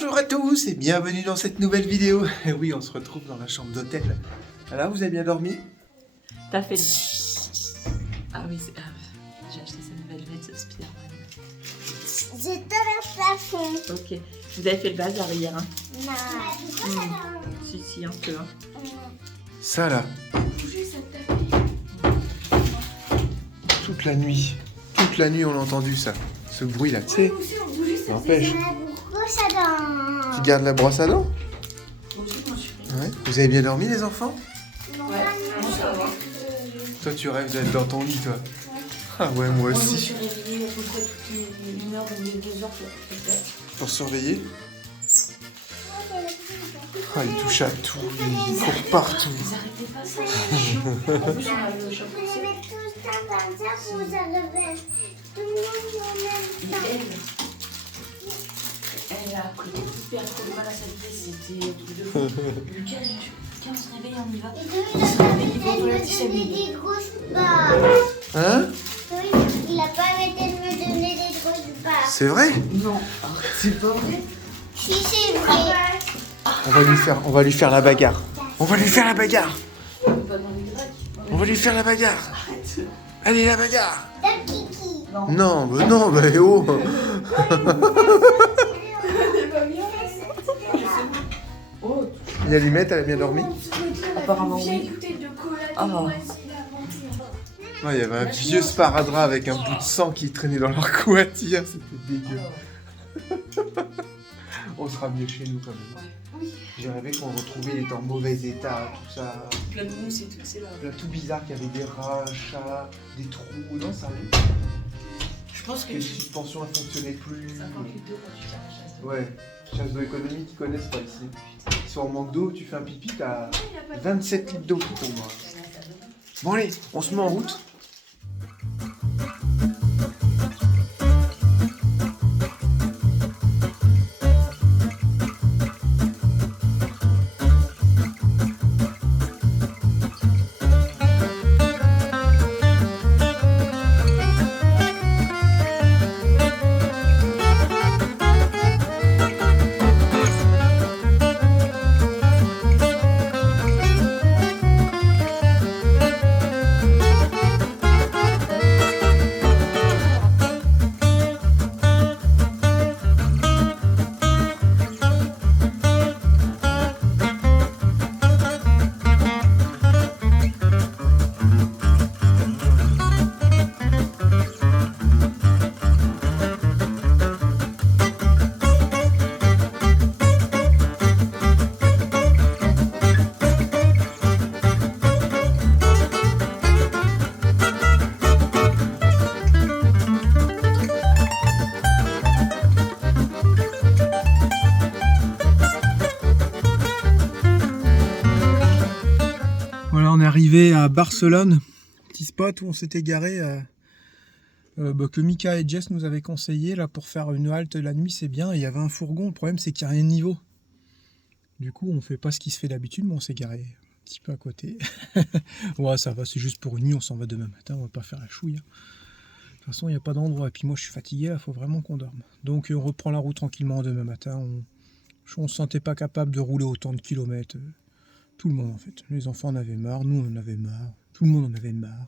Bonjour à tous et bienvenue dans cette nouvelle vidéo. Et oui, on se retrouve dans la chambre d'hôtel. Alors, vous avez bien dormi? T'as fait le... Ah oui, j'ai acheté cette nouvelle veste Spider-Man. J'étais dans le plafond. Ok. Vous avez fait le bazar hier, hein? Non. Si, un peu, hein. Ça là, toute la nuit on a entendu ça. Ce bruit là, tu sais, n'empêche. Pourquoi ça dans... Tu gardes la brosse à dents? Ouais. Vous avez bien dormi les enfants? Toi tu rêves d'être dans ton lit toi? Ah ouais, moi aussi. Je me suis réveillée à peu près toute une heure, 2 heures Pour surveiller? Ah, il touche à tout, il court partout. Vous arrêtez pas ça, c'est chiant. En plus, on a le chapeau. Vous mettez tout ça comme ça pour vous arriver. Tout le monde en même temps. Elle a pris hyper trop de mal à s'habiller, c'était un truc de fou. Lucas, on se réveille, on y va. Et lui, il a pas arrêté de me donner des grosses barres. Hein? Oui, il a pas arrêté de me donner des grosses barres. C'est vrai? Non, c'est pas vrai. Si, c'est vrai. On va lui faire la bagarre. On va lui faire la bagarre. Pas dans les Grecs. On va lui faire la bagarre. Arrête. Allez, la bagarre. D'un kiki. Non, bah oh. Oh, Et Alimette, elle a bien dormi? apparemment oui. Ah. Ouais, il y avait un vieux sparadrap avec un bout de sang qui traînait dans leur couette hier, c'était dégueu. On sera mieux chez nous quand même. J'ai rêvé qu'on retrouvait, il était en mauvais état, tout ça. Plein de mousse et tout, c'est là. Là, tout bizarre, qu'il y avait des rats, chats, des trous. Non, ça allait. Je pense que Les suspensions, elles fonctionnaient plus. 50 litres d'eau quand tu tiens la chasse d'eau. Ouais, chasse d'eau économique, ils connaissent pas ici. Ils sont en manque d'eau, tu fais un pipi, t'as 27 litres d'eau qui tombent. Bon allez, on se met en route. Voilà, on est arrivé à Barcelone, petit spot où on s'était garé, que Mika et Jess nous avaient conseillé là pour faire une halte la nuit, c'est bien. Et il y avait un fourgon, le problème c'est qu'il n'y a rien de niveau. Du coup, on fait pas ce qui se fait d'habitude, mais on s'est garé un petit peu à côté. Ouais, ça va, c'est juste pour une nuit, on s'en va demain matin, on va pas faire la chouille. De toute façon, il n'y a pas d'endroit. Et puis moi, je suis fatigué, il faut vraiment qu'on dorme. Donc, on reprend la route tranquillement demain matin. On ne se sentait pas capable de rouler autant de kilomètres. Tout le monde en fait. Les enfants en avaient marre, nous on en avait marre, tout le monde en avait marre.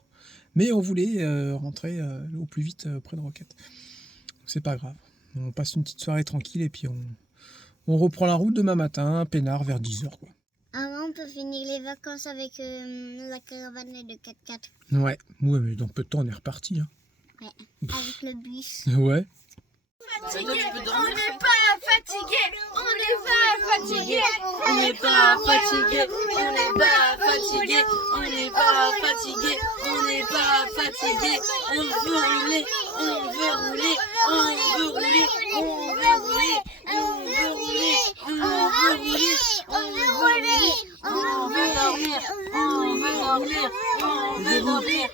Mais on voulait rentrer au plus vite près de Roquette. Donc c'est pas grave. On passe une petite soirée tranquille et puis on reprend la route demain matin, peinard vers 10h quoi. Avant, on peut finir les vacances avec la caravane de 4x4. Ouais, mais dans peu de temps on est reparti. Hein. Ouais, avec le bus. Ouais. On n'est pas fatigué, on n'est pas fatigué, On n'est pas fatigué, on n'est pas fatigué, on n'est pas fatigué, on n'est pas fatigué, on veut rouler, on veut rouler, on veut rouler, on veut rouler, on veut rouler, on veut rouler, on veut rouler, on veut dormir, on veut dormir, on veut dormir.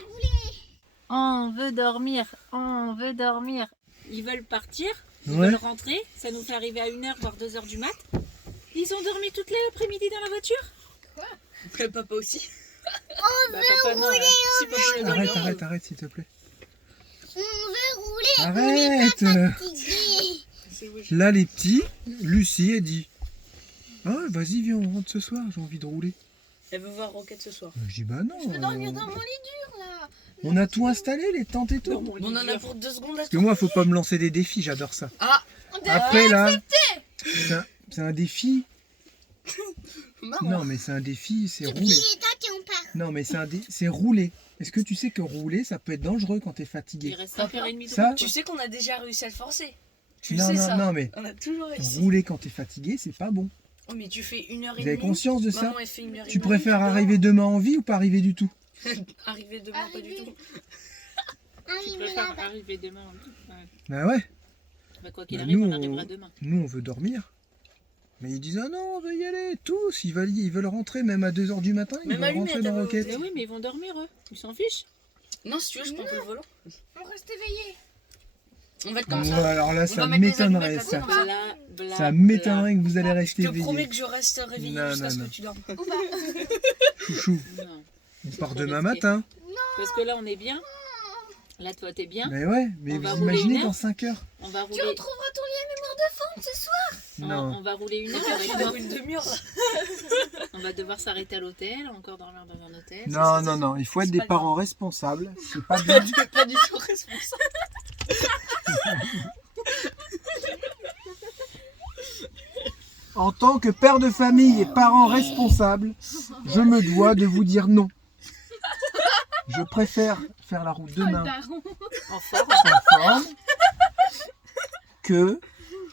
On veut dormir, on veut dormir. Ils veulent partir, ils veulent rentrer, ça nous fait arriver à 1h voire 2h du mat. Ils ont dormi toute l'après-midi dans la voiture. Quoi? Papa aussi. On veut rouler, Si papa le dormi. Arrête s'il te plaît. on veut rouler, Arrête. on n'est pas fatigué. Là, les petits, Lucie, elle dit ah, vas-y, viens, on rentre ce soir, j'ai envie de rouler. Elle veut voir Rocket ce soir. Je dis bah non. Je peux dormir dans mon lit dur là. On a tout installé, les tentes et tout. On en a pour 2 secondes. Parce que moi, faut pas me lancer des défis, j'adore ça. Ah, Après, là, c'est un défi. Non, mais c'est un défi, c'est rouler. Non, mais c'est rouler. Est-ce que tu sais que rouler, ça peut être dangereux quand t'es Il fatigué? reste 5h30 de Ça, tu sais qu'on a déjà réussi à le forcer. Tu non, sais non, ça. non, mais On a toujours réussi. rouler quand t'es fatigué, c'est pas bon. Oh, mais tu fais 1h30. Vous avez conscience de ça? Maman, elle fait 1h30. Tu préfères arriver demain en vie ou pas arriver du tout? Arriver demain, pas du tout. Tu préfères arriver demain en vie. Ouais. Bah ouais. Bah, quoi qu'il Bah, arrive, nous, on arrivera demain. Nous, on veut dormir. Mais ils disent ah non, on veut y aller, tous. Ils veulent rentrer même à 2h du matin, ils Même veulent allumé, rentrer dans t'as Rocket. Mais oui, mais ils vont dormir eux. Ils s'en fichent. Non, si tu veux, je prends le volant. On reste éveillé. On va être comme Ouais, ça. alors là, On ça va mettre les m'étonnerait allumettes ça. à côté. Ça m'étonnerait que vous allez Je rester te éveillés. promets que je reste réveillée Non, jusqu'à non, ce non. que tu dormes. Chouchou, Non. on part Trop demain risqué. matin. Parce que là, on est bien. Là, toi, t'es bien. Mais ouais, mais On va vous rouler imaginez une heure. dans 5 heures. On va rouler. Tu retrouveras ton lien mémoire de forme ce soir. Non. On va rouler une heure avec On moi. a une demi-heure là. On va devoir s'arrêter à l'hôtel, encore dormir dans un hôtel. Non, non, non, il faut être c'est des pas parents responsables. C'est pas bien. Tu n'es pas du tout responsable. En tant que père de famille et parent responsable, je me dois de vous dire non. Je préfère faire la route demain En forme. en forme que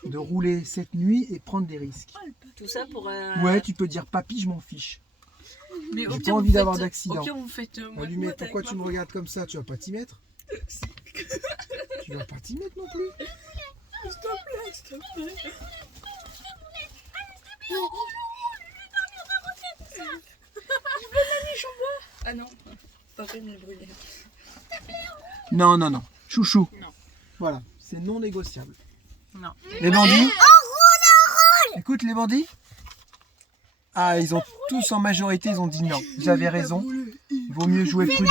de rouler cette nuit et prendre des risques. Tout ça pour. Ouais, tu peux dire papy, je m'en fiche. Mais J'ai au pas pire, envie vous d'avoir faites- d'accident. Au pire, vous faites moi Allumé, pourquoi tu me regardes comme ça? Tu vas pas t'y mettre? Tu vas pas t'y mettre non plus. Ah non, pas fait de me brûler. Non, non, non. Chouchou. Non. Voilà, c'est non négociable. Non. Les bandits? Écoute, les bandits. Ah, ils ont tous en majorité, ils ont dit non. Vous avez raison. Il vaut mieux jouer prudent.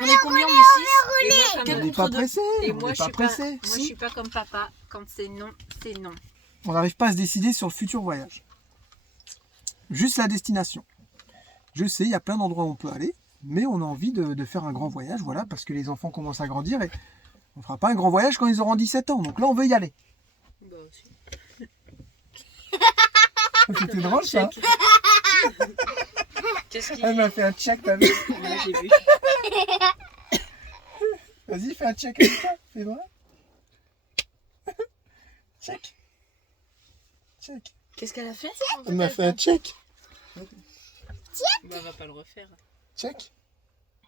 On est combien? On est 6. Et moi, comme- On n'est pas pressé. Et On moi, n'est je pas suis pas, pressé. moi, je suis pas comme papa. Quand c'est non, c'est non. On n'arrive pas à se décider sur le futur voyage. Juste la destination. Je sais, il y a plein d'endroits où on peut aller, mais on a envie de faire un grand voyage, voilà, parce que les enfants commencent à grandir et on fera pas un grand voyage quand ils auront 17 ans. Donc là, on veut y aller. Bah aussi. C'était drôle, ça. Qu'est-ce qu'il Elle m'a fait un check, t'as vu? Là, j'ai vu. Vas-y, fais un check avec toi. Fais voir. Check. Check. Qu'est-ce qu'elle a fait? Elle m'a fait un check. Bah, on va pas le refaire. Check.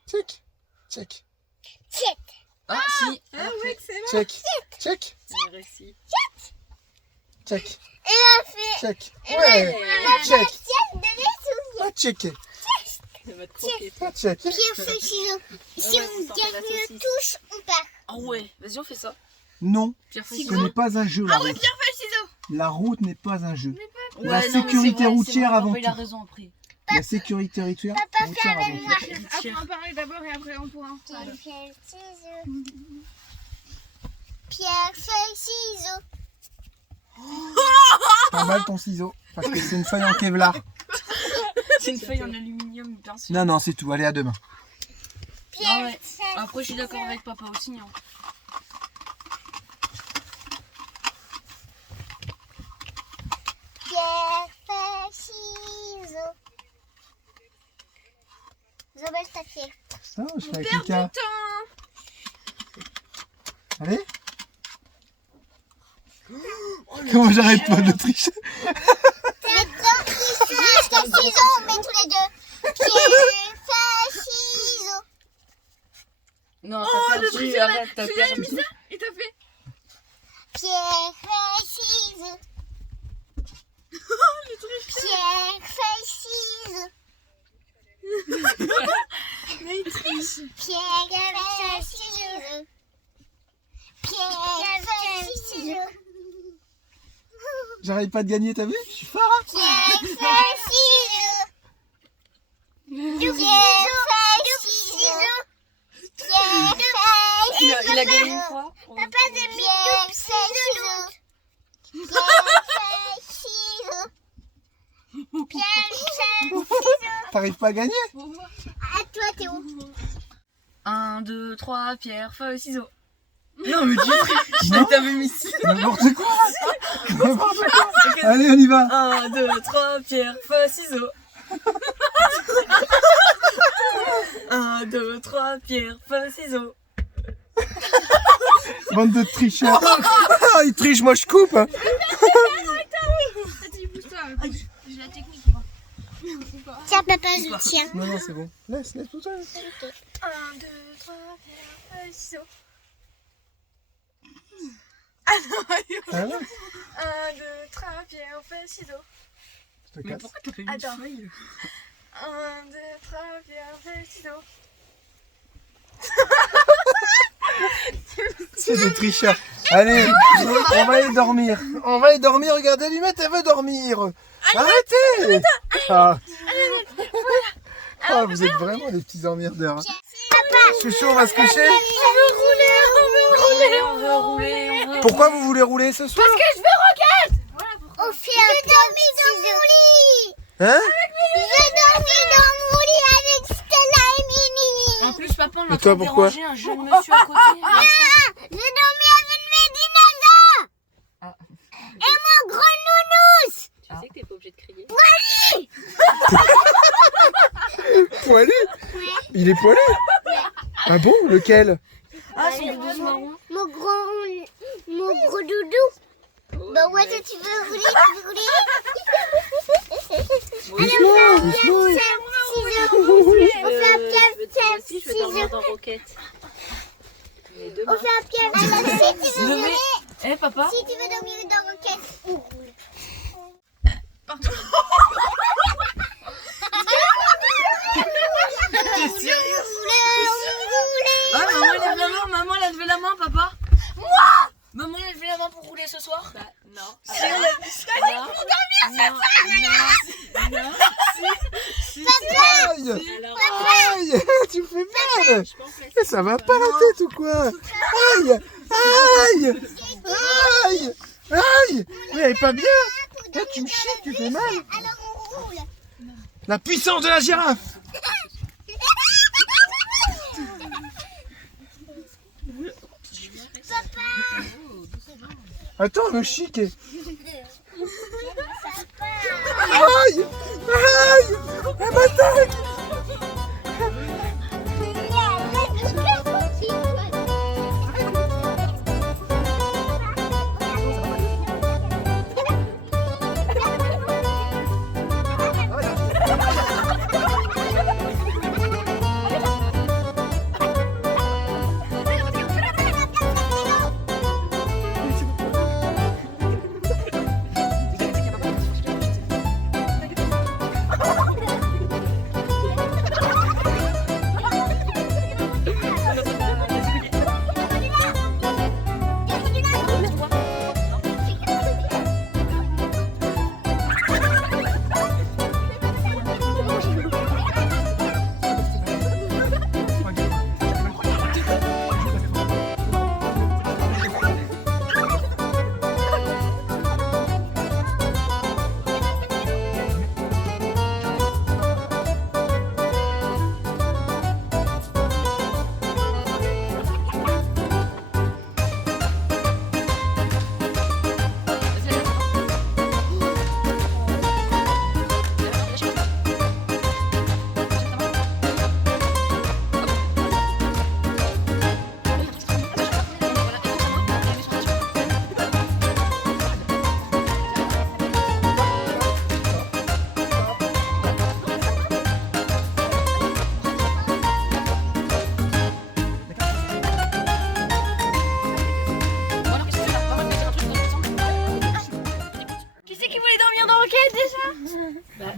Check. Check. Ah si. Check. Check. Un récit. Check. Check. Ouais. Check. Pas checké. Ça va te croquer. Pas check. Si vous gagnez tous. Ah ouais, vas-y, on fait ça. Non, Pierre ce Feuille, n'est pas un jeu, la route. La route n'est pas un jeu. La sécurité routière avant Il a tout. raison après. La sécurité routière avant tout. Après, on parle d'abord et après on pourra en parler. Pierre, feuille, ciseaux. Pas mal ton ciseau, parce que c'est une feuille en Kevlar. C'est une feuille en aluminium, bien sûr. Non, non, c'est tout. Allez, à demain. Ah ouais. Après, je suis d'accord avec papa aussi. Hein. Pierre, feuille, ciseaux. Isabelle, ta pierre. Ça, je fais avec Mika. Allez. Comment j'arrête pas de tricher? Pierre, ciseaux, on met tous les deux. Pierre, feuille, ciseaux. Non, t'as perdu. Arrête, t'as perdu. Et t'as fait Pierre, feuille, ciseaux. Pierre, feuille, ciseaux. Pierre, feuille, ciseaux. Pierre, feuille, ciseaux. J'arrête pas de gagner, t'as vu? Je suis fort, hein? Pierre, feuille, ciseaux. Pierre, feuille, ciseaux. Pierre, feuille, Il a gagné une fois. Pierre, feuille, ciseaux. T'arrives pas à gagner? À toi, Théo. 1, 2, 3, pierre, feuille, ciseaux. Non, mais tu Non. t'avais mis ici. N'importe quoi. N'importe quoi. Allez, on y va. 1, 2, 3, pierre, feuille, ciseaux. 1, 2, 3, pierre, feuille, ciseaux. Bande de tricheurs. Ah, ils trichent, moi je coupe. J'ai la technique, moi. Tiens, papa, je le tiens. Non, non, c'est bon. Laisse tout ça. 1, 2, 3, pierre, feuille, ciseaux. Ah ouais. 1, 2, 3, pierre, feuille, ciseaux. Je te casse. Attends. 1, 2, 3, pierre, feuille, ciseaux. C'est des tricheurs. Allez, on va aller dormir. On va aller dormir. Regardez, Allumette, elle veut dormir. Arrêtez. Ah. Ah, vous êtes vraiment des petits emmerdeurs. Chouchou, on va se coucher. On veut rouler. Pourquoi vous voulez rouler ce soir? On fait un dormi dans mon lit. Hein? Je dormis dans mon lit avec Stella et Mimi. En plus, papa, on Et a toi, pourquoi? dérangé un jeune monsieur à côté. Je dormis avec mes dinosaures. Ah. Et mon gros nounours. Tu sais que t'es pas obligé de crier. Poilu? Il est poilu? Ah bon? Lequel? Ah, son douce marron. Mon gros doudou. Bah ouais, toi, tu veux rouler, Doucement, doucement. On fait un Moi aussi, je vais dormir dans Roquette. Mais demain. On fait un piège. Alors, si tu veux Demain. rouler, Eh, papa. si tu veux dormir dans Roquette, on roule. T'es sérieux? Ah, maman, lève la main. Maman, elle a levé la main, papa. Moi. Maman, elle a levé la main pour rouler ce soir. Bah, non. Si, on l'a vu. Aïe! Alors, Aïe! Tu me fais mal! je pense que Mais ça va pas la tête ou quoi? Aïe! Aïe! Aïe! Aïe! Mais elle est pas bien! Là, tu me chies, tu fais mal! Alors, on roule. La puissance de la girafe! Attends, le chic est... Aïe! Aïe! Elle m'attaque!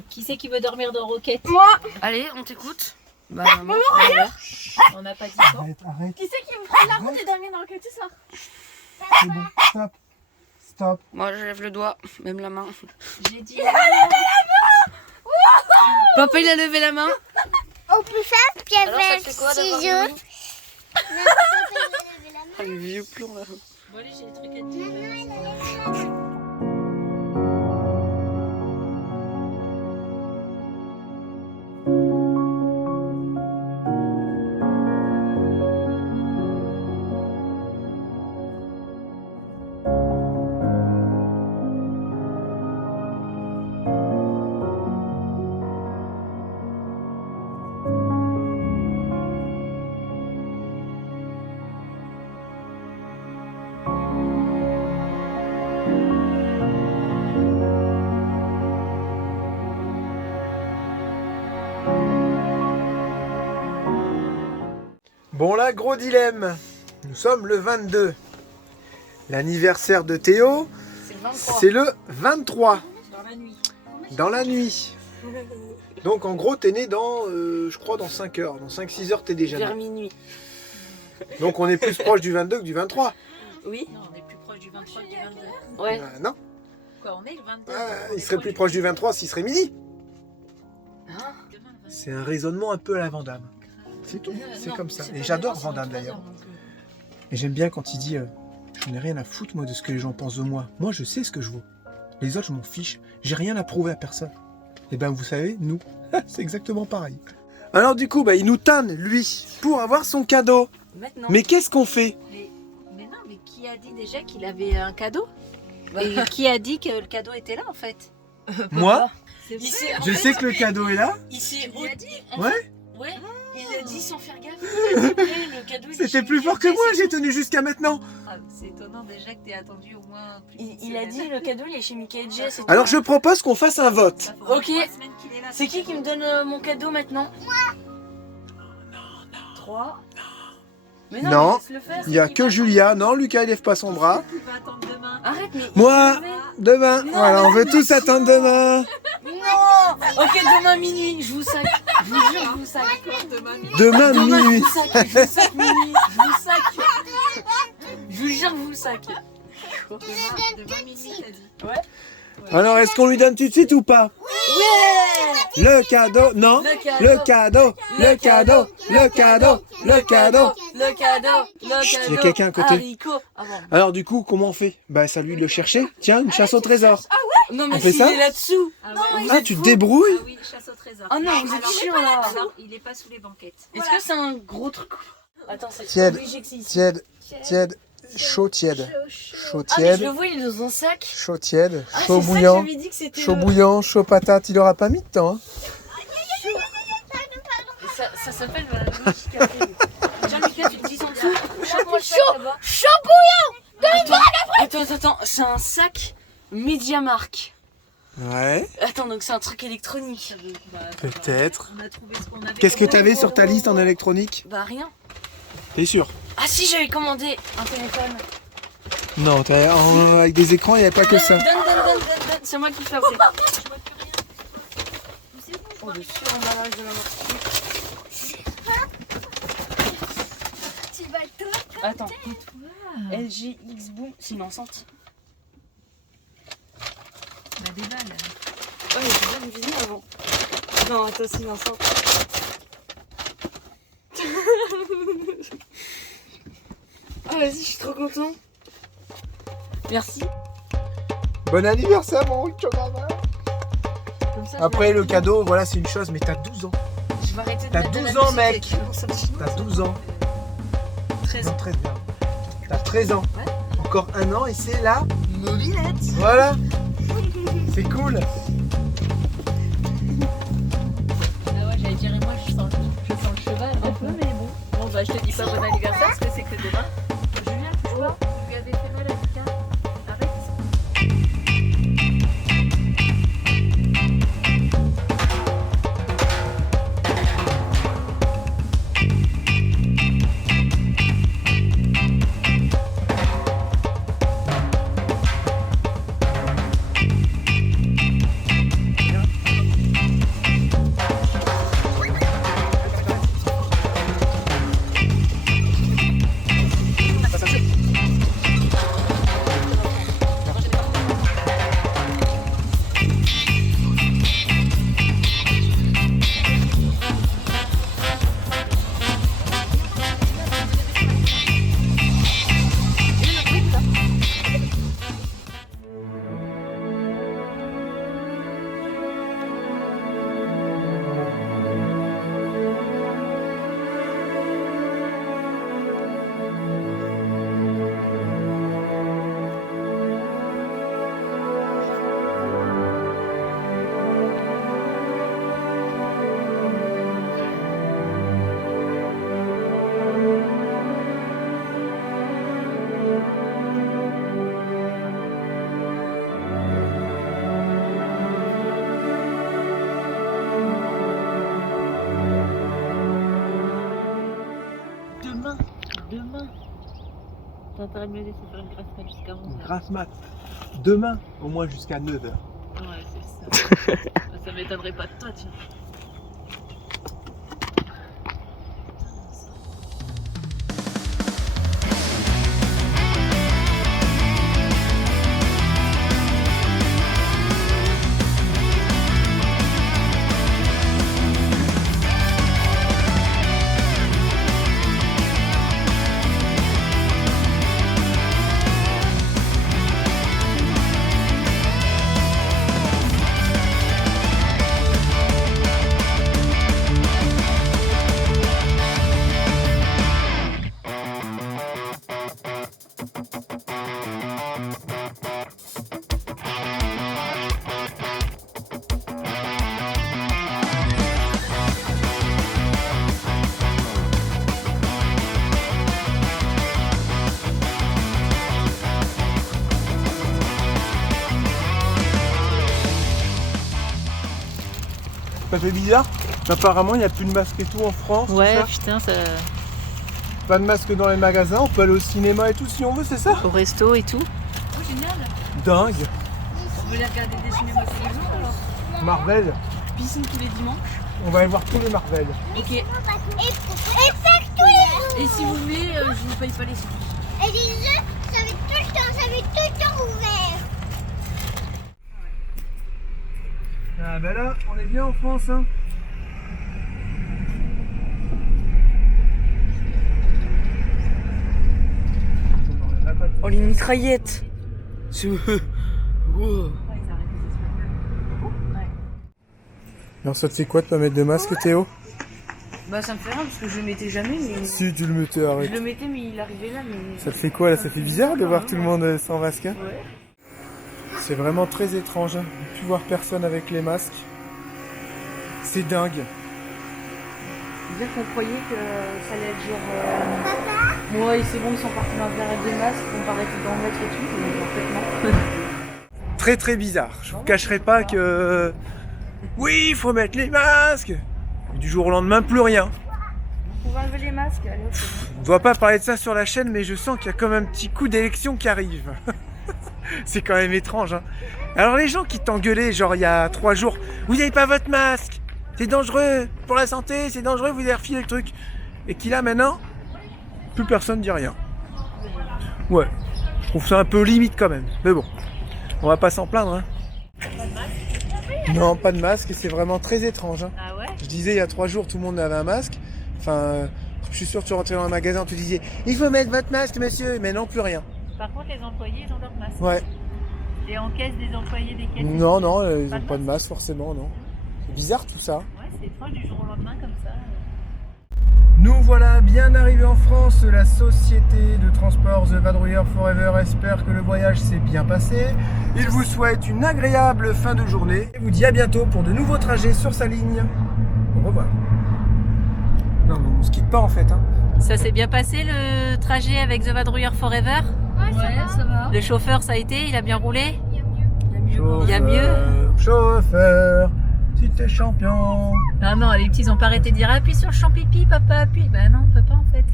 qui c'est qui veut dormir dans Roquette? Allez, on t'écoute. Bah, maman, On n'a pas dit ça. Arrête, arrête. Qui c'est qui me prend la route et dormir dans le cul ce soir? C'est bon, stop. Stop. moi, je lève le doigt, même la main. J'ai dit. Papa, il a levé la main. On peut faire pierre, Alors, ça verre, fait quoi d'avoir ciseaux. levé? Ah, le vieux plomb là. Bon, allez, j'ai des trucs à te dire. Bon là, gros dilemme. Nous sommes le 22. L'anniversaire de Théo, C'est le 23. c'est le 23. Dans la nuit. Dans la nuit. Donc en gros, t'es né dans, je crois, dans 5 heures. Dans 5-6 heures, t'es déjà né. Vers minuit. Donc on est plus proche du 22 que du 23. Oui. Non, on est plus proche du 23 que du 22. Ouais. Non, Quoi, on est le 22. il serait plus proche du 23 s'il serait midi. Hein Demain, le 22. C'est un raisonnement un peu à la Vandame. C'est tout, c'est Non, comme ça. c'est Et pas j'adore demain, c'est dans Vandame 3 d'ailleurs. heures, donc, Et j'aime bien quand il dit j'en ai rien à foutre moi de ce que les gens pensent de moi. Moi je sais ce que je vaux. Les autres je m'en fiche. J'ai rien à prouver à personne. Et ben vous savez, nous, c'est exactement pareil. Alors du coup, il nous tanne, lui, pour avoir son cadeau. Maintenant. Mais qu'est-ce qu'on fait? Mais non, mais qui a dit déjà qu'il avait un cadeau? Et qui a dit que le cadeau était là en fait? Moi, C'est Il s'est- en je fait, sais que le cadeau est là. Il s'est Il a dit. Ouais, Ouais, il a dit sans faire gaffe. Il a dit, ouais, le cadeau, il est c'était chez plus fort que Mickey, moi, c'est j'ai tenu jusqu'à maintenant. Ah, c'est étonnant déjà que t'aies attendu au moins plus Il a dit le cadeau il est chez Mickey et Jess. Alors je propose qu'on fasse un vote. Ok. C'est qui me donne mon cadeau maintenant? Moi. Non. 3. Mais non, Non. mais laisse-le faire. Il n'y a que Julia. Non, Lucas, il lève pas son bras. Il va attendre demain. Arrête, mais. Moi, demain. Non, Voilà, on veut mais- tous attendre demain. Non. Ok, demain minuit, je vous sac. Je vous jure, je vous sac. Demain, Demain Demain, je minuit. vous sac. Je vous sac minuit. Je vous sac. Je vous jure, je vous sac. demain minuit, t'as dit. Alors, est-ce qu'on lui donne tout de suite ou pas? Ouais. Le cadeau. Non. Le cadeau. Le cadeau. Le cadeau. Le cadeau. Le cadeau. Le cadeau. Chut, il y a quelqu'un à côté. Haricot. Ah bon. Alors du coup, comment on fait? C'est à lui de le chercher. Tiens, une chasse au trésor. Non, On mais fait s'il ça est là-dessous. Ah, vous Ah, êtes tu te fous. débrouilles? oui, chasse au trésor. Ah non, vous êtes chiant là. Alors, il est pas sous les banquettes. Est-ce que c'est un gros truc? Attends, c'est Tiède. obligé que c'est ici. Tiède, tiède, chaud tiède. Chaud Ah, mais je le tiède, vois, il est dans un sac. chaud tiède, Ah, chaud c'est ça que bouillant. j'avais dit que c'était Chaud le- bouillant, chaud patate, il aura pas mis de temps. Hein. Ça s'appelle la logique après. Tiens, Lucas, tu te dis en dessous. Chope-moi le sac là-bas. Attends, c'est un sac MediaMarkt. Ouais, Attends, donc c'est un truc électronique. peut-être. On a trouvé ce qu'on avait. Qu'est-ce que t'avais sur ta liste en électronique? Bah rien. T'es sûr? Ah si, j'avais commandé un téléphone. Non, avec des écrans, il n'y avait pas que ça. Donne. C'est moi qui fais après. Oh, le suremballage de la marque. Attends. LG X Boom. C'est une enceinte. On a des balles. Ouais, mais j'ai bien deviné avant. Non, attends, c'est une enceinte. Ah, vas-y, je suis trop content. Merci. Bon anniversaire, mon Chogama. Comme ça, Après, le cadeau, voilà, c'est une chose, mais t'as 12 ans. Je vais arrêter de T'as mettre de la 12 ans, musique mec. avec une enceinte chinoise. T'as 12 ans. 13 Non, 13 bien. T'as 13 ans. Ouais. Encore un an et c'est là. Mobilette. Voilà. C'est cool. Ah ouais, j'allais dire, et moi, je sens le cheval. Un peu, mais bon. Bon, bah, je te dis pas bon anniversaire parce que c'est que demain. Julien, tu vois, tu lui avais fait mal à Lucas. Arrête. T'as intérêt de me laisser faire une grasse mat jusqu'à 11h. Grasse mat. Demain, au moins jusqu'à 9h. Ouais, c'est ça. Ça m'étonnerait pas de toi, tiens. Ça fait bizarre. Apparemment, il n'y a plus de masques et tout en France. Ouais, c'est ça putain, ça. Pas de masques dans les magasins. On peut aller au cinéma et tout si on veut, c'est ça? Au resto et tout. Oh, génial. Dingue. On veut aller regarder des cinémas tous les jours alors. Marvel. Piscine tous les dimanches. On va aller voir tous les Marvel. Ok. Et faire tous les jours. Et si vous voulez, je vous paye pas les sous. Et les œufs, ça va tout le temps ouvert. Ah ben là, on est bien en France, hein. Oh, les mitraillettes. Alors ça te fait quoi de pas mettre de masque, Théo? Bah ça me fait rien parce que je le mettais jamais mais... Si tu le mettais, Je arrête. le mettais mais il arrivait là mais... Ça te fait quoi là? Ça fait bizarre de voir tout le monde sans masque, hein? Ouais. C'est vraiment très étrange, hein, de plus voir personne avec les masques. C'est dingue. C'est-à-dire qu'on croyait que ça allait être genre... Ouais, c'est bon, ils sont partis dans le verre avec des masques, on paraît tout d'en mettre et tout, mais en fait non. Très très bizarre. Je vous cacherai pas que... Oui, il faut mettre les masques. Du jour au lendemain, plus rien. On va enlever les masques, allez hop, c'est bon. On ne doit pas parler de ça sur la chaîne, mais je sens qu'il y a comme un petit coup d'élection qui arrive. C'est quand même étrange, hein. Alors les gens qui t'engueulaient, genre il y a 3 jours, vous n'avez pas votre masque, c'est dangereux pour la santé, c'est dangereux, vous avez refilé le truc. Et qu'il a maintenant, plus personne dit rien. Ouais, je trouve ça un peu limite quand même. Mais bon, on va pas s'en plaindre, hein. Non, pas de masque, et c'est vraiment très étrange, hein. Ah ouais? Je disais il y a 3 jours, tout le monde avait un masque. Enfin, je suis sûr que tu rentrais dans un magasin, tu disais il faut mettre votre masque, monsieur. Mais non, plus rien. Par contre, les employés, ils ont leur masque. Ouais. Et en caisse des employés des caisses. Non, non, ils Pas n'ont de pas de masque forcément, non. C'est bizarre tout ça. Ouais, c'est étrange du jour au lendemain comme ça. Nous voilà bien arrivés en France. La société de transport The Vadrouilleur Forever espère que le voyage s'est bien passé. Il vous souhaite une agréable fin de journée et vous dit à bientôt pour de nouveaux trajets sur sa ligne. Au revoir. Non, mais on se quitte pas en fait, hein. Ça s'est bien passé le trajet avec The Vadrouilleur Forever? Ouais, ça va. Le chauffeur, ça a été? Il a bien roulé? Chauffeur, Il y a mieux. Chauffeur, si t'es champion. Non, non, les petits, ils ont pas arrêté de dire appuie sur le champ pipi, papa, appuie. Bah non, on peut pas en fait.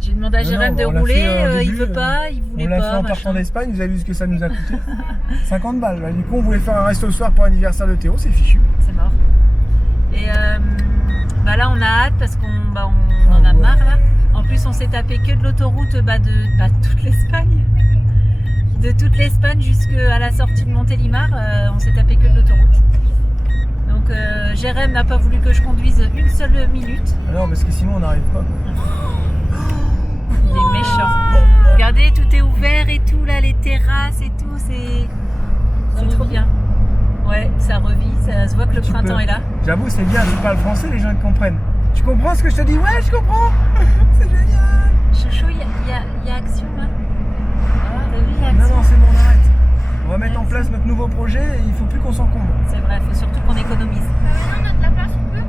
J'ai demandé à Non, Jérém non, de on l'a rouler, fait, au il début, veut pas, il On voulait l'a fait pas. en partant machin. d'Espagne, vous avez vu ce que ça nous a coûté? 50 balles. Là. Du coup, on voulait faire un resto le soir pour l'anniversaire de Théo, c'est fichu. C'est mort. Et bah là, on a hâte parce qu'on on en a ouais. marre là. En plus, on s'est tapé que de l'autoroute toute l'Espagne. De toute l'Espagne jusqu'à la sortie de Montélimar, on s'est tapé que de l'autoroute. Donc Jérém n'a pas voulu que je conduise une seule minute. Ah non, parce que sinon on n'arrive pas. Il est méchant. Regardez, tout est ouvert et tout là, les terrasses et tout, c'est trop bien. Ouais, ça revit, ça se voit que le Tu printemps peux. est là. J'avoue, c'est bien, tu parles français, les gens ils comprennent. Tu comprends ce que je te dis? Ouais, je comprends. C'est génial. Chouchou, il y a action là. Ah, t'as vu, il y a Non, action. non, c'est bon, on arrête. On va mettre en place notre nouveau projet et il faut plus qu'on s'encombre. C'est vrai, il faut surtout qu'on économise. Maintenant, on a de la place, on peut.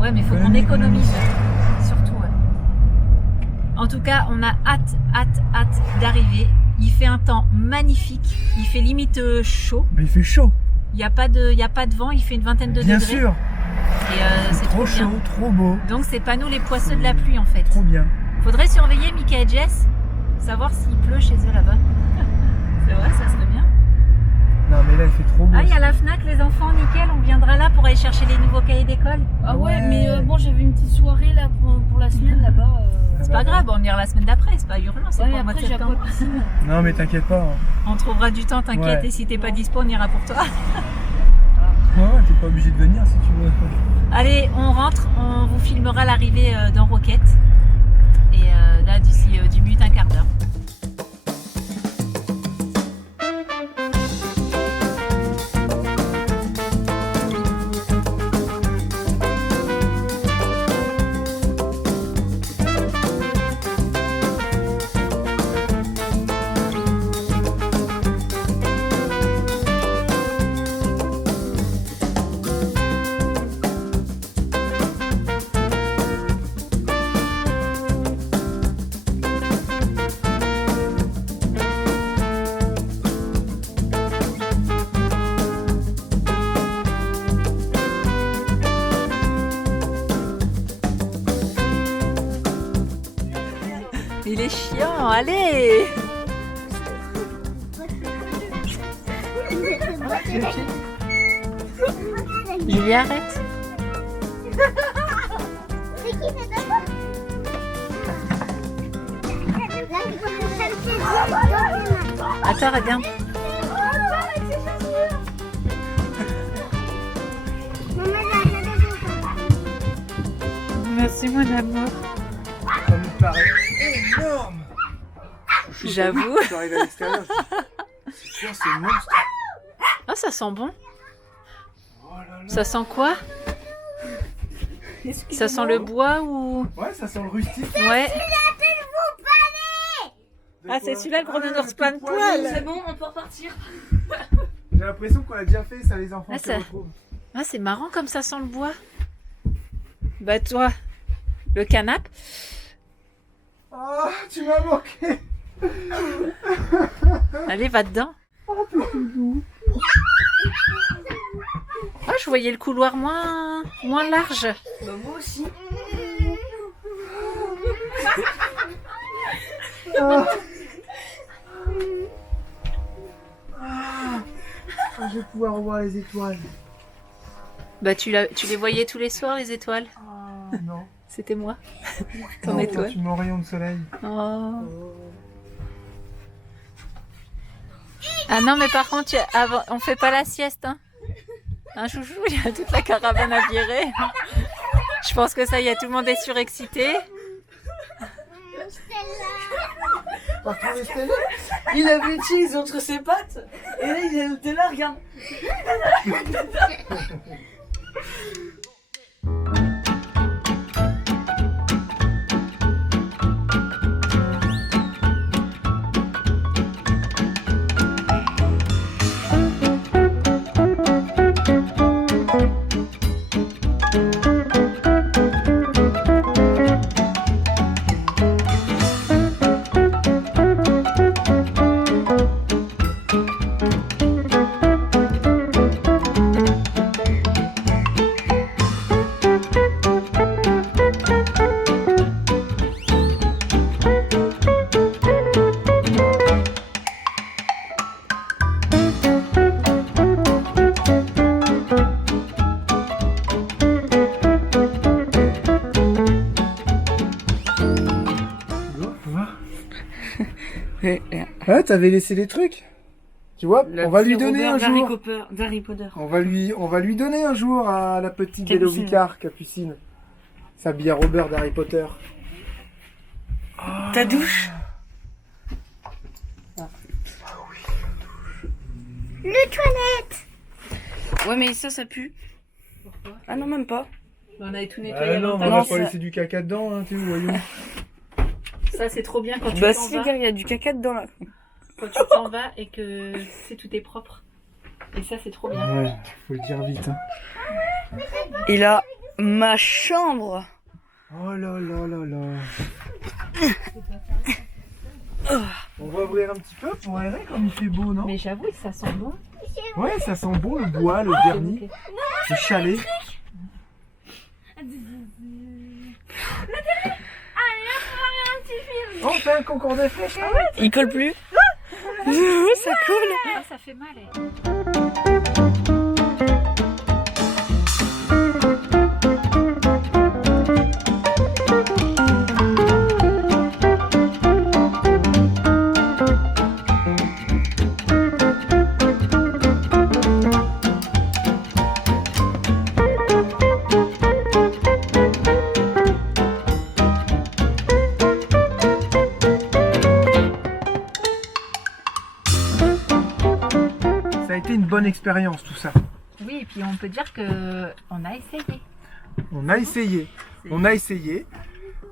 Ouais, mais il faut qu'on économise. Surtout, ouais. En tout cas, on a hâte d'arriver. Il fait un temps magnifique. Il fait limite chaud. Mais il fait chaud. Il n'y a pas de vent. Il fait une vingtaine de Bien degrés. sûr. Et c'est Trop trop bien. chaud, trop beau, Donc c'est pas nous les poisseux de la pluie en fait. trop bien. Faudrait surveiller Mika et Jess. Savoir s'il pleut chez eux là-bas. C'est vrai, ça serait bien. Non mais là il fait trop beau. Ah, il y a la Fnac, les enfants, nickel. On viendra là pour aller chercher les nouveaux cahiers d'école. Ah ouais, Ouais. mais bon, j'avais une petite soirée là pour la semaine là-bas. C'est pas grave, on ira la semaine d'après. C'est pas urgent, c'est Ouais, pas au mois de après j'ai septembre. pas piscine. Non mais t'inquiète pas. Hein. On trouvera du temps, t'inquiète. Ouais. Et si t'es pas dispo, on ira pour toi. Ouais, t'es pas obligé de venir si tu veux. Allez, on rentre. On vous filmera l'arrivée dans Roquette. Et là, d'ici 10 minutes, un quart d'heure. Il est chiant, allez! Julie, arrête! C'est qui fait d'abord? Attends, regarde. Merci, mon amour. Ça me paraît énorme. J'avoue. Je suis arrivé à l'extérieur, je dis, c'est sûr, c'est un monstre. Ah, ça sent bon. Oh là là. Ça sent quoi? Ça sent le bois ou... Ouais, ça sent le rustique. Ouais. De Ah, quoi c'est celui-là le gros Ah, nounours plein de tout poils. C'est bon, on peut repartir. J'ai l'impression qu'on a déjà fait ça, les enfants Ah, se ça- retrouvent. Ah, c'est marrant comme ça sent le bois. Bah toi, le canapé. Ah, tu m'as manqué. Allez, va dedans. Ah, je voyais le couloir moins large. Bah, moi aussi. Je vais pouvoir voir les étoiles. Bah tu les voyais tous les soirs, les étoiles. Ah, non. C'était moi. Ton Non, étoile. Tu mon rayon de soleil. Oh. Ah non, mais par contre, on fait pas la sieste. Hein. Un chouchou, il y a toute la caravane à virer. Je pense que ça y est, tout le monde est surexcité. Pas trouvé Stella? Il avait cheese entre ses pattes. Et là, il était là, regarde. Ouais, t'avais laissé les trucs. Tu vois, on va lui donner un jour. D'Harry Potter. On va lui donner un jour à la petite Bélovicar, Capucine. S'habille à Robert d'Harry Potter. Ta douche. Le toilette. Ouais, mais ça pue. Ah non, même pas. On avait tout Ah non, on va Non, pas ça- laisser du caca dedans, hein, tu vois, voyons. Ça, c'est trop bien quand tu Bah t'en si, vas. regarde, il y a du caca dedans là. Quand tu t'en vas et que tout est propre. Et ça, c'est trop bien. Ouais, faut le dire vite. Hein. Et là, ma chambre. Oh là là là là. On va ouvrir un petit peu pour aérer comme il fait beau, non? Mais j'avoue, ça sent bon. Ouais, ça sent bon le bois, le vernis, le chalet. On fait un concours de fléchettes. Il colle plus. Ça colle. Ah, ça fait mal. Ça a été une bonne expérience tout ça. Oui, et puis on peut dire que on a essayé. On a essayé. On a essayé.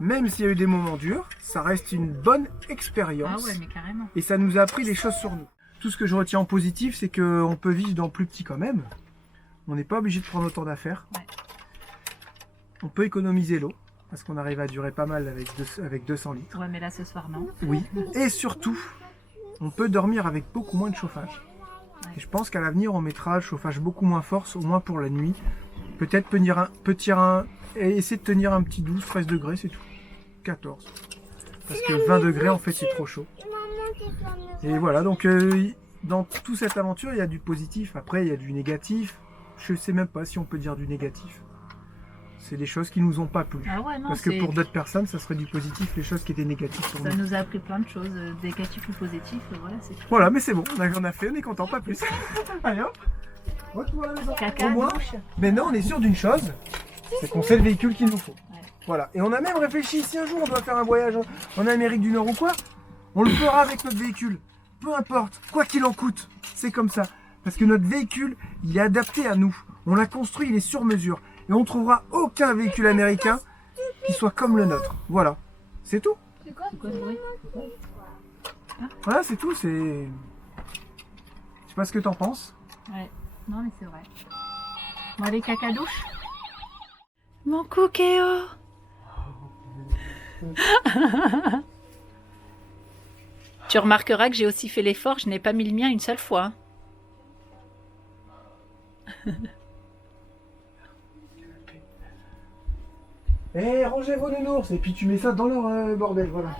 Même s'il y a eu des moments durs, ça reste une bonne Ah expérience. ouais, mais carrément. Et ça nous a appris des choses sur nous. Tout ce que je retiens en positif, c'est qu'on peut vivre dans plus petit quand même. On n'est pas obligé de prendre autant d'affaires. Ouais. On peut économiser l'eau, parce qu'on arrive à durer pas mal avec 200 litres. Ouais, mais là ce soir non. Oui. Et surtout, on peut dormir avec beaucoup moins de chauffage. Ouais. Et je pense qu'à l'avenir, on mettra le chauffage beaucoup moins fort, au moins pour la nuit. Peut-être et essayer de tenir un petit 12-13 degrés, c'est tout. 14. Parce que 20 degrés, en fait, c'est trop chaud. Et voilà, donc dans toute cette aventure, il y a du positif. Après, il y a du négatif. Je sais même pas si on peut dire du négatif. C'est des choses qui nous ont pas plu. Ah ouais, non, Parce que pour d'autres personnes, ça serait du positif, les choses qui étaient négatives pour ça nous. nous a appris plein de choses, négatifs ou positifs, voilà, c'est tout. Voilà, mais c'est bon, on a fait, on est content, pas plus. Allez hop, retour à la maison. Caca, Au moins, douche. maintenant on est sûr d'une chose, c'est qu'on sait le véhicule qu'il nous faut. Ouais. Voilà, et on a même réfléchi, si un jour on doit faire un voyage en Amérique du Nord ou quoi, on le fera avec notre véhicule. Peu importe, quoi qu'il en coûte, c'est comme ça. Parce que notre véhicule, il est adapté à nous. On l'a construit, il est sur mesure. Et on ne trouvera aucun véhicule américain qui soit comme le nôtre. Voilà, c'est tout. C'est quoi ce bruit? Voilà, c'est tout, c'est... Je sais pas ce que t'en penses. Ouais, non mais c'est vrai. Bon allez, caca douche. Mon cookéo. Tu remarqueras que j'ai aussi fait l'effort, je n'ai pas mis le mien une seule fois. Eh, rangez vos nounours, et puis tu mets ça dans leur bordel, voilà.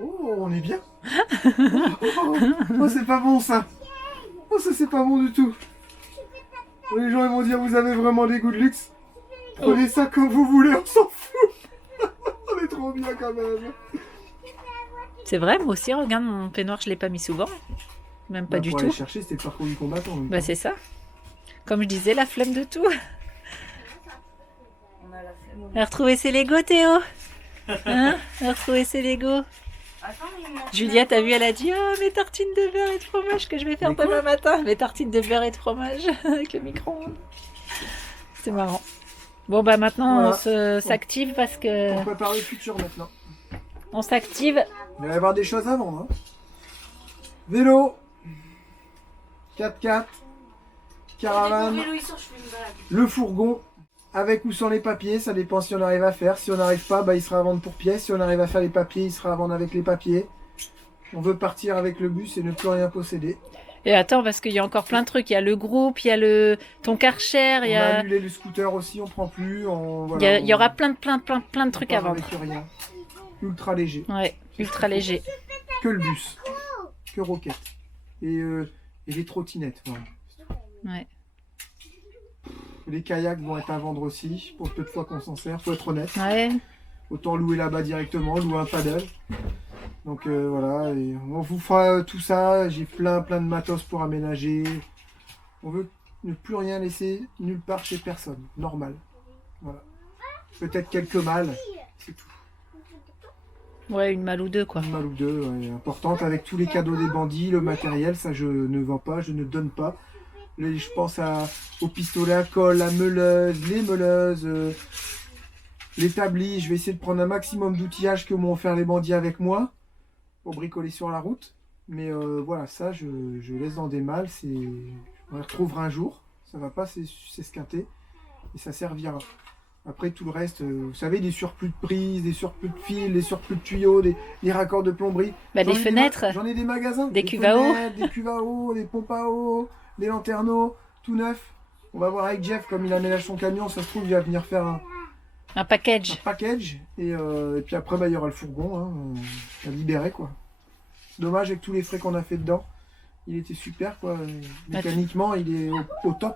Oh, on est bien. Oh, c'est pas bon ça. Oh, ça c'est pas bon du tout. Les gens ils vont dire vous avez vraiment des goûts de luxe. Prenez ça comme vous voulez, on s'en fout. On est trop bien quand même. C'est vrai, moi aussi, regarde mon peignoir, je l'ai pas mis souvent. Même pas du pour tout. aller chercher, c'était le parcours du combattant. Bah c'est ça. Comme je disais, la flemme de tout. Elle a retrouvé ses Lego, Théo. Hein? Elle a retrouvé ses Lego. Julia, t'as vu, elle a dit oh, mes tartines de beurre et de fromage que je vais faire Mais quoi demain matin. Mes tartines de beurre et de fromage avec le micro-ondes. C'est marrant. Bon, bah maintenant, Voilà. on s'active parce que. On prépare le futur maintenant. On s'active. Il va y avoir des choses à vendre. Hein. Vélo, 4x4, caravane, le fourgon, avec ou sans les papiers, ça dépend si on arrive à faire. Si on n'arrive pas, bah, il sera à vendre pour pièce. Si on arrive à faire les papiers, il sera à vendre avec les papiers. On veut partir avec le bus et ne plus rien posséder. Et attends, parce qu'il y a encore plein de trucs. Il y a le groupe, il y a ton Karcher, On il y a a. annulé le scooter aussi, on prend plus. Voilà, Il y aura plein de trucs à vendre. Avec rien. Ultra léger. Ouais, ultra léger. Que le bus. Que Rocket. Et les trottinettes. Voilà. Ouais. Les kayaks vont être à vendre aussi, pour peu de fois qu'on s'en sert, faut être honnête. Ouais. Autant louer là-bas directement, louer un paddle. Donc voilà, et on vous fera tout ça. J'ai plein de matos pour aménager. On veut ne plus rien laisser nulle part chez personne. Normal. Voilà. Peut-être quelques malles, c'est tout. Ouais, une malle ou deux, quoi. Une malle ou deux, ouais, importante, avec tous les cadeaux des bandits, le matériel, ça je ne vends pas, je ne donne pas. Je pense au pistolet à colle, la meuleuse, les meuleuses, l'établi. Je vais essayer de prendre un maximum d'outillage que m'ont offert les bandits avec moi pour bricoler sur la route. Mais voilà, ça je laisse dans des malles. On les retrouvera un jour. Ça va pas s'esquinter et ça servira. Après tout le reste, vous savez, des surplus de prises, des surplus de fils, des surplus de tuyaux, des raccords de plomberie. Bah, des fenêtres. J'en ai des magasins. Des cuves à eau. Fenêtres, des cuves à eau, des pompes à eau, des lanterneaux, tout neuf. On va voir avec Jeff, comme il aménage son camion, ça se trouve, il va venir faire Un package. package. Et puis après, bah, il y aura le fourgon à libérer, quoi. C'est dommage avec tous les frais qu'on a fait dedans. Il était super, quoi. Mécaniquement, il est au top.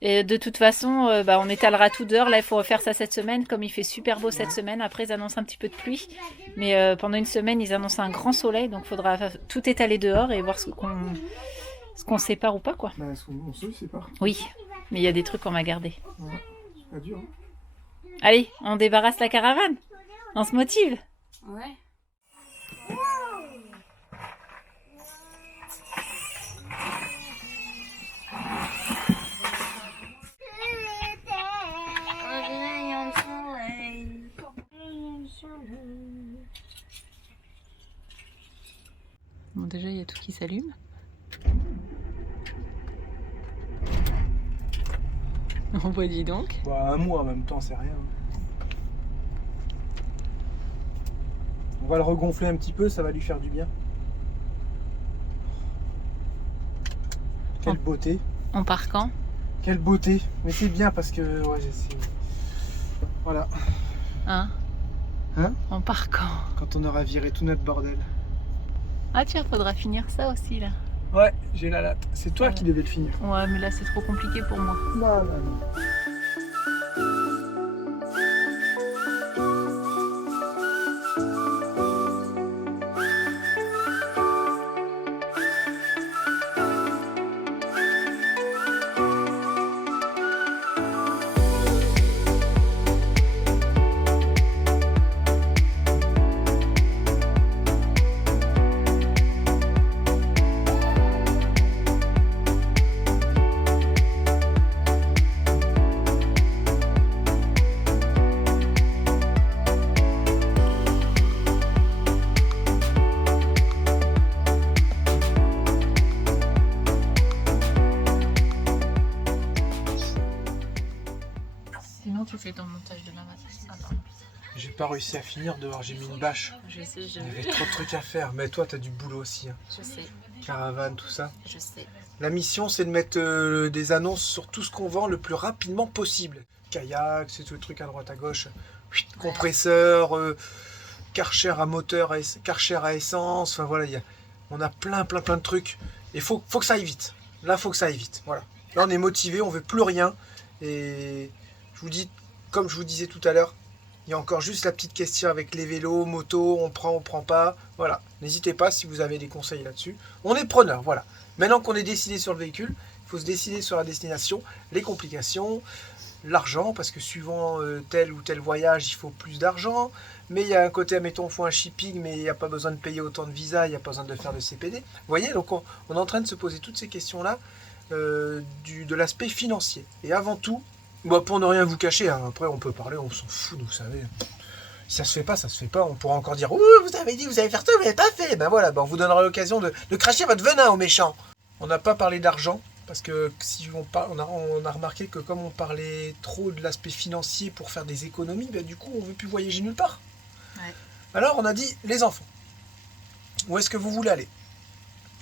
Et de toute façon, on étalera tout dehors. Là, il faut refaire ça cette semaine. Comme il fait super beau cette semaine, après, ils annoncent un petit peu de pluie. Mais pendant une semaine, ils annoncent un grand soleil. Donc, il faudra tout étaler dehors et voir ce qu'on sépare ou pas, quoi. Bah, on se sépare. Oui, mais il y a des trucs qu'on va garder. Ouais, c'est pas dur. Hein. Allez, on débarrasse la caravane. On se motive. Ouais. Bon, déjà, il y a tout qui s'allume. On voit, dis donc. Bah, un mois en même temps, c'est rien. On va le regonfler un petit peu, ça va lui faire du bien. Quelle beauté. On part quand? Quelle beauté. Mais c'est bien parce que... Ouais, voilà. Hein? On part quand? Quand on aura viré tout notre bordel. Ah tiens, faudra finir ça aussi, là. Ouais, j'ai la latte. C'est toi qui devais le finir. Ouais, mais là, c'est trop compliqué pour moi. Non, non, non. Sinon, tu fais ton montage de la matrice. Ah, pardon. J'ai pas réussi à finir dehors, j'ai mis une bâche. Je sais, Il y avait trop de trucs à faire. Mais toi, t'as du boulot aussi. Hein. je sais, Caravane, tout ça. je sais. La mission, c'est de mettre des annonces sur tout ce qu'on vend le plus rapidement possible. Kayak, c'est tout le truc à droite à gauche. Compresseur, Karcher à moteur, Karcher à essence. Enfin voilà, on a plein de trucs. Et faut que ça aille vite. Là, faut que ça aille vite. Voilà. Là, on est motivé, on veut plus rien. Et je vous dis, comme je vous disais tout à l'heure, il y a encore juste la petite question avec les vélos, motos, on prend pas. Voilà. N'hésitez pas si vous avez des conseils là-dessus. On est preneur, voilà. Maintenant qu'on est décidé sur le véhicule, il faut se décider sur la destination, les complications, l'argent, parce que suivant tel ou tel voyage, il faut plus d'argent. Mais il y a un côté, admettons, il faut un shipping, mais il n'y a pas besoin de payer autant de visa, il n'y a pas besoin de faire de CPD. Vous voyez, donc on est en train de se poser toutes ces questions-là de l'aspect financier. Et avant tout, pour ne rien vous cacher, hein, après on peut parler, on s'en fout, vous savez. Si ça se fait pas, ça se fait pas. On pourra encore dire, ouh, vous avez dit, vous allez faire ça, vous l'avez pas fait. Ben voilà, on vous donnera l'occasion de cracher votre venin aux méchants. On n'a pas parlé d'argent, parce que si on a remarqué que comme on parlait trop de l'aspect financier pour faire des économies, ben, du coup on ne veut plus voyager nulle part. Ouais. Alors on a dit, les enfants, où est-ce que vous voulez aller?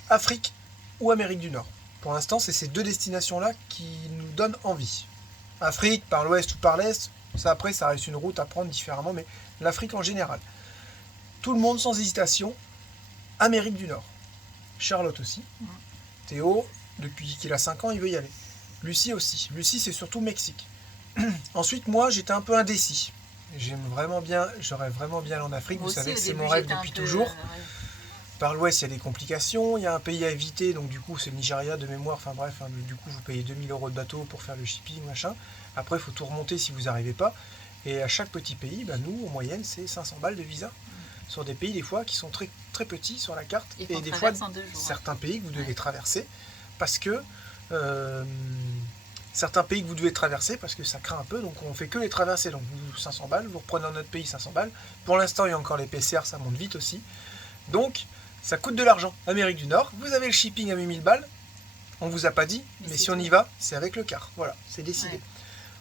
Afrique ou Amérique du Nord? Pour l'instant, c'est ces deux destinations-là qui nous donnent envie. Afrique, par l'ouest ou par l'est, ça après, ça reste une route à prendre différemment, mais l'Afrique en général. Tout le monde sans hésitation, Amérique du Nord. Charlotte aussi. Théo, depuis qu'il a 5 ans, il veut y aller. Lucie aussi. Lucie, c'est surtout Mexique. Ensuite, moi, j'étais un peu indécis. J'aurais vraiment bien aller en Afrique. Vous savez que c'est mon rêve depuis toujours. Par l'ouest, il y a des complications. Il y a un pays à éviter. Donc, du coup, c'est le Nigeria de mémoire. Enfin, bref, hein, du coup, vous payez 2000 € de bateau pour faire le shipping, machin. Après, il faut tout remonter si vous n'arrivez pas. Et à chaque petit pays, nous, en moyenne, c'est 500 balles de visa. Sur des pays, des fois, qui sont très, très petits sur la carte. Et des fois, certains pays que vous devez traverser. Parce que... certains pays que vous devez traverser parce que ça craint un peu, donc on fait que les traverser. Donc 500 balles, vous reprenez dans notre pays 500 balles. Pour l'instant, il y a encore les PCR, ça monte vite aussi. Donc, ça coûte de l'argent. Amérique du Nord, vous avez le shipping à 8000 balles. On vous a pas dit, mais si on y va, c'est avec le car. Voilà, c'est décidé. Ouais.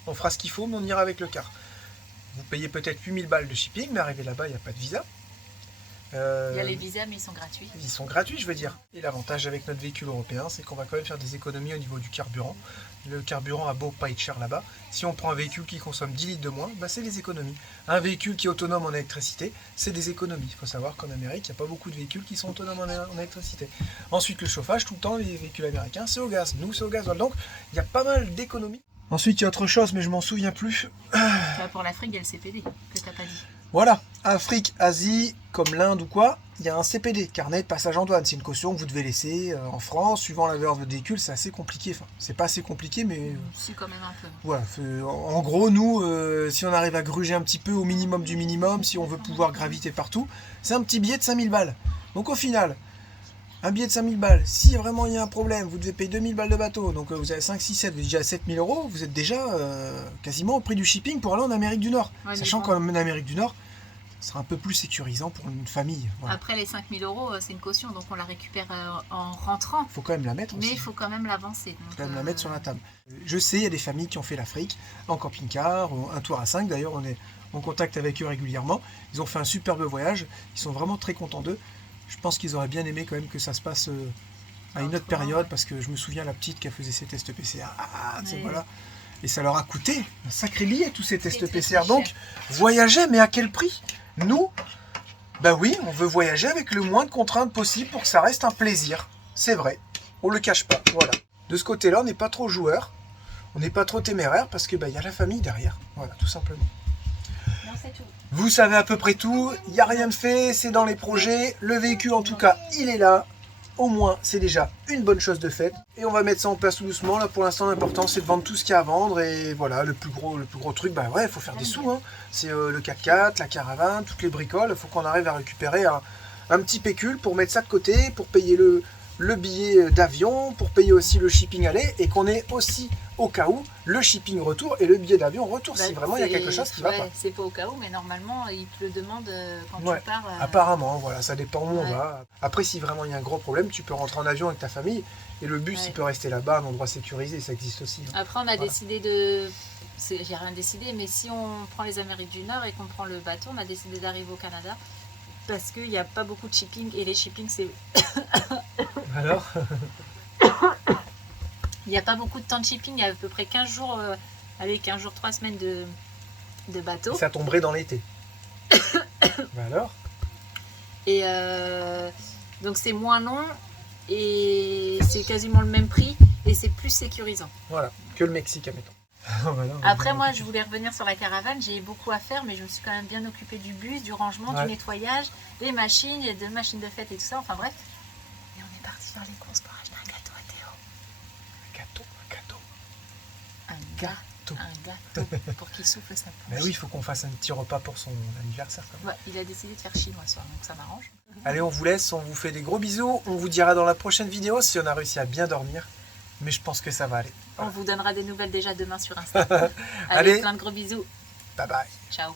On fera ce qu'il faut, mais on ira avec le car. Vous payez peut-être 8000 balles de shipping, mais arrivé là-bas, il n'y a pas de visa. Il y a les visas, mais ils sont gratuits. Ils sont gratuits, je veux dire. Et l'avantage avec notre véhicule européen, c'est qu'on va quand même faire des économies au niveau du carburant. Le carburant a beau pas être cher là-bas. Si on prend un véhicule qui consomme 10 litres de moins, bah c'est des économies. Un véhicule qui est autonome en électricité, c'est des économies. Il faut savoir qu'en Amérique, il n'y a pas beaucoup de véhicules qui sont autonomes en électricité. Ensuite, le chauffage, tout le temps, les véhicules américains, c'est au gaz. Nous, c'est au gasoil. Donc, il y a pas mal d'économies. Ensuite, il y a autre chose, mais je m'en souviens plus. Pour l'Afrique, il y a le CPD que tu n'as pas dit. Voilà, Afrique, Asie, comme l'Inde ou quoi, il y a un CPD, carnet de passage en douane. C'est une caution que vous devez laisser en France, suivant la valeur de votre véhicule, c'est assez compliqué. Enfin, c'est pas assez compliqué, mais C'est quand même un peu. voilà. En gros, nous, si on arrive à gruger un petit peu au minimum du minimum, si on veut pouvoir graviter partout, c'est un petit billet de 5000 balles. Donc au final, un billet de 5000 balles, si vraiment il y a un problème, vous devez payer 2000 balles de bateau, donc vous avez 5, 6, 7, vous êtes déjà à 7000 €, vous êtes déjà quasiment au prix du shipping pour aller en Amérique du Nord. Ouais, Sachant qu'en Amérique du Nord, ce sera un peu plus sécurisant pour une famille. Voilà. Après, les 5000 €, c'est une caution, donc on la récupère en rentrant. Il faut quand même la mettre Mais aussi. il faut quand même l'avancer. Il faut quand même la mettre sur la table. Je sais, il y a des familles qui ont fait l'Afrique en camping-car, un tour à 5. D'ailleurs, on est en contact avec eux régulièrement. Ils ont fait un superbe voyage. Ils sont vraiment très contents d'eux. Je pense qu'ils auraient bien aimé quand même que ça se passe à une autre période, parce que je me souviens la petite qui a faisait ses tests PCR. Voilà. Et ça leur a coûté un sacré billet, tous ces tests PCR. Donc, voyager, mais à quel prix? Nous, ben oui, on veut voyager avec le moins de contraintes possible pour que ça reste un plaisir. C'est vrai, on le cache pas. Voilà. De ce côté-là, on n'est pas trop joueur, on n'est pas trop téméraire parce que y a la famille derrière. Voilà, tout simplement. Non, c'est tout. Vous savez à peu près tout, il n'y a rien de fait, c'est dans les projets. Le véhicule, en tout cas, il est là. Au moins, c'est déjà une bonne chose de faite. Et on va mettre ça en place tout doucement. Là, pour l'instant, l'important, c'est de vendre tout ce qu'il y a à vendre. Et voilà, le plus gros truc, il faut faire des sous. Hein. C'est le 4x4, la caravane, toutes les bricoles. Il faut qu'on arrive à récupérer un petit pécule pour mettre ça de côté, pour payer le billet d'avion, pour payer aussi le shipping aller, et qu'on ait aussi, au cas où, le shipping retour et le billet d'avion retour, si vraiment il y a quelque chose qui va pas. C'est pas au cas où, mais normalement, ils te le demandent quand tu pars. Apparemment, voilà, ça dépend où on va. Après, si vraiment il y a un gros problème, tu peux rentrer en avion avec ta famille, et le bus, il peut rester là-bas, un endroit sécurisé, ça existe aussi. Hein. Après, on a décidé de... J'ai rien décidé, mais si on prend les Amériques du Nord et qu'on prend le bateau, on a décidé d'arriver au Canada, parce qu'il n'y a pas beaucoup de shipping, et les shipping, c'est... Alors Il n'y a pas beaucoup de temps de shipping, il y a à peu près 15 jours, 15 jours, 3 semaines de bateau. Et ça tomberait dans l'été. Alors Et donc c'est moins long, et c'est quasiment le même prix, et c'est plus sécurisant. Voilà, que le Mexique, admettons. Après, moi, je voulais revenir sur la caravane, j'ai beaucoup à faire, mais je me suis quand même bien occupée du bus, du rangement, du nettoyage, des machines, il y a 2 machines de fête et tout ça, enfin bref. Et on est parti faire les courses pour acheter un gâteau à Théo. Un gâteau pour qu'il souffle sa poche. Mais oui, il faut qu'on fasse un petit repas pour son anniversaire. Quand même. Ouais, il a décidé de faire chinois ce soir, donc ça m'arrange. Allez, on vous laisse, on vous fait des gros bisous. On vous dira dans la prochaine vidéo si on a réussi à bien dormir. Mais je pense que ça va aller. On vous donnera des nouvelles déjà demain sur Insta. Allez, plein de gros bisous. Bye bye. Ciao.